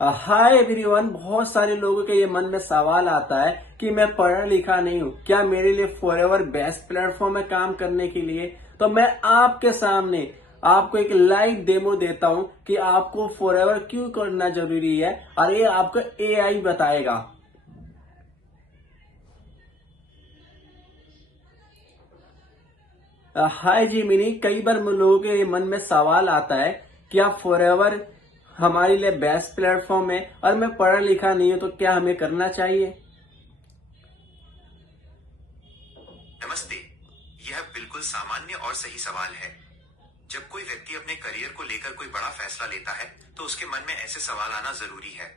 Hi everyone. बहुत सारे लोगों के ये मन में सवाल आता है कि मैं पढ़ा लिखा नहीं हूँ, क्या मेरे लिए फॉरएवर बेस्ट प्लेटफॉर्म है काम करने के लिए। तो मैं आपके सामने आपको एक लाइव डेमो देता हूँ कि आपको फॉरएवर क्यों करना जरूरी है, और ये आपको एआई बताएगा। हाय जी मिनी, कई बार लोगों के मन में सवाल आता है कि आप फॉरएवर हमारे लिए बेस्ट प्लेटफॉर्म है और मैं पढ़ा लिखा नहीं हूं, तो क्या हमें करना चाहिए। नमस्ते। यह बिल्कुल सामान्य और सही सवाल है। जब कोई व्यक्ति अपने करियर को लेकर कोई बड़ा फैसला लेता है तो उसके मन में ऐसे सवाल आना जरूरी है।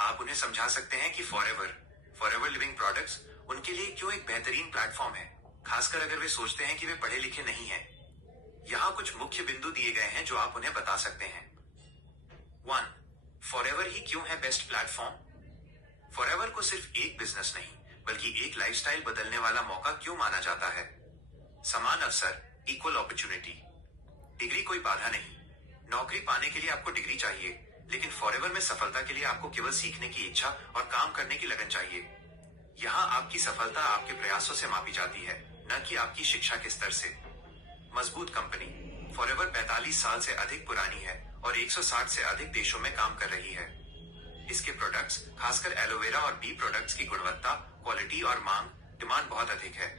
आप उन्हें समझा सकते हैं कि फॉरएवर फॉरएवर लिविंग प्रोडक्ट्स उनके लिए क्यों एक बेहतरीन प्लेटफॉर्म है, खासकर अगर वे सोचते हैं कि वे पढ़े लिखे नहीं हैं। यहाँ कुछ मुख्य बिंदु दिए गए हैं जो आप उन्हें बता सकते हैं। 1. फॉरएवर ही क्यों है बेस्ट प्लेटफॉर्म। फॉरएवर को सिर्फ एक बिजनेस नहीं बल्कि एक लाइफस्टाइल बदलने वाला मौका क्यों माना जाता है। समान अवसर, इक्वल अपॉर्चुनिटी। डिग्री कोई बाधा नहीं। नौकरी पाने के लिए आपको डिग्री चाहिए, लेकिन फॉरएवर में सफलता के लिए आपको केवल सीखने की इच्छा और काम करने की लगन चाहिए। यहाँ आपकी सफलता आपके प्रयासों से मापी जाती है, न कि आपकी शिक्षा के स्तर से। मजबूत कंपनी। फॉरएवर 45 साल से अधिक पुरानी है और 160 से अधिक देशों में काम कर रही है। इसके प्रोडक्ट्स, खासकर एलोवेरा और बी प्रोडक्ट्स की गुणवत्ता, क्वालिटी और मांग, डिमांड बहुत अधिक है।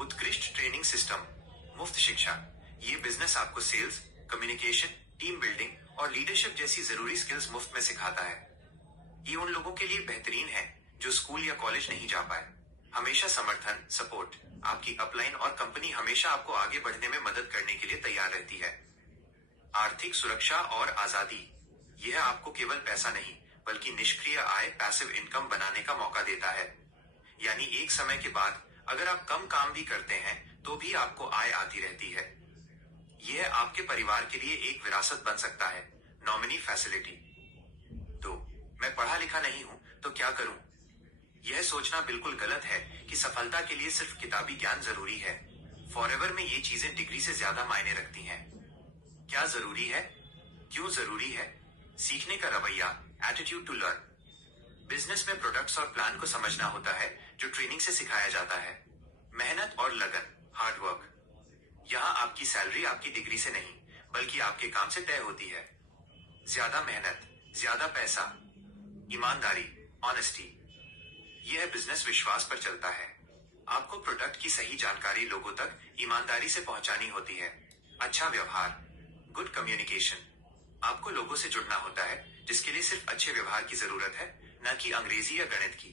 उत्कृष्ट ट्रेनिंग सिस्टम, मुफ्त शिक्षा। ये बिजनेस आपको सेल्स, कम्युनिकेशन, टीम बिल्डिंग और लीडरशिप जैसी जरूरी स्किल्स मुफ्त में सिखाता है। ये उन लोगों के लिए बेहतरीन है जो स्कूल या कॉलेज नहीं जा पाए। हमेशा समर्थन, सपोर्ट। आपकी अपलाइन और कंपनी हमेशा आपको आगे बढ़ने में मदद करने के लिए तैयार रहती है। आर्थिक सुरक्षा और आजादी। यह आपको केवल पैसा नहीं बल्कि निष्क्रिय आय, पैसिव इनकम बनाने का मौका देता है। यानी एक समय के बाद अगर आप कम काम भी करते हैं तो भी आपको आय आती रहती है। यह आपके परिवार के लिए एक विरासत बन सकता है। Nominee facility. तो मैं पढ़ा लिखा नहीं हूं तो क्या करूं। यह सोचना बिल्कुल गलत है कि सफलता के लिए सिर्फ किताबी ज्ञान जरूरी है। फॉरएवर में ये चीजें डिग्री से ज्यादा मायने रखती हैं। क्या जरूरी है, क्यों जरूरी है। सीखने का रवैया, एटीट्यूड टू लर्न। बिजनेस में प्रोडक्ट्स और प्लान को समझना होता है जो ट्रेनिंग से सिखाया जाता है। मेहनत और लगन, हार्डवर्क। यहाँ आपकी सैलरी आपकी डिग्री से नहीं बल्कि आपके काम से तय होती है। ज्यादा मेहनत, ज्यादा पैसा। ईमानदारी, ऑनेस्टी। यह बिजनेस विश्वास पर चलता है। आपको प्रोडक्ट की सही जानकारी लोगों तक ईमानदारी से पहुंचानी होती है। अच्छा व्यवहार, गुड कम्युनिकेशन। आपको लोगों से जुड़ना होता है जिसके लिए सिर्फ अच्छे व्यवहार की जरूरत है, न कि अंग्रेजी या गणित की।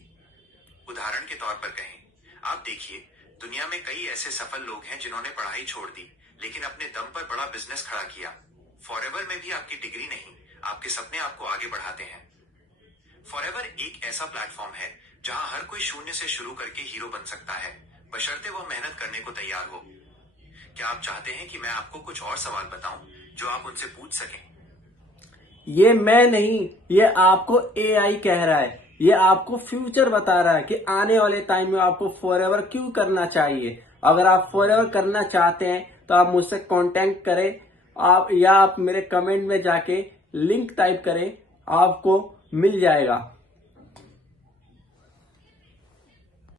उदाहरण के तौर पर कहें, आप देखिए, दुनिया में कई ऐसे सफल लोग हैं जिन्होंने पढ़ाई छोड़ दी लेकिन अपने दम पर बड़ा बिजनेस खड़ा किया। फॉरएवर में भी आपकी डिग्री नहीं, आपके सपने आपको आगे बढ़ाते हैं। फॉरएवर एक ऐसा प्लेटफॉर्म है जहां हर कोई शून्य से शुरू करके हीरो बन सकता है, बशर्ते वह मेहनत करने को तैयार हो। क्या आप चाहते हैं कि मैं आपको कुछ और सवाल बताऊं जो आप उनसे पूछ सकें। ये मैं नहीं, ये आपको एआई कह रहा है। ये आपको फ्यूचर बता रहा है कि आने वाले टाइम में आपको फॉरएवर क्यों करना चाहिए। अगर आप फॉरएवर करना चाहते हैं तो आप मुझसे कांटेक्ट करें, आप मेरे कमेंट में जाके लिंक टाइप करें, आपको मिल जाएगा।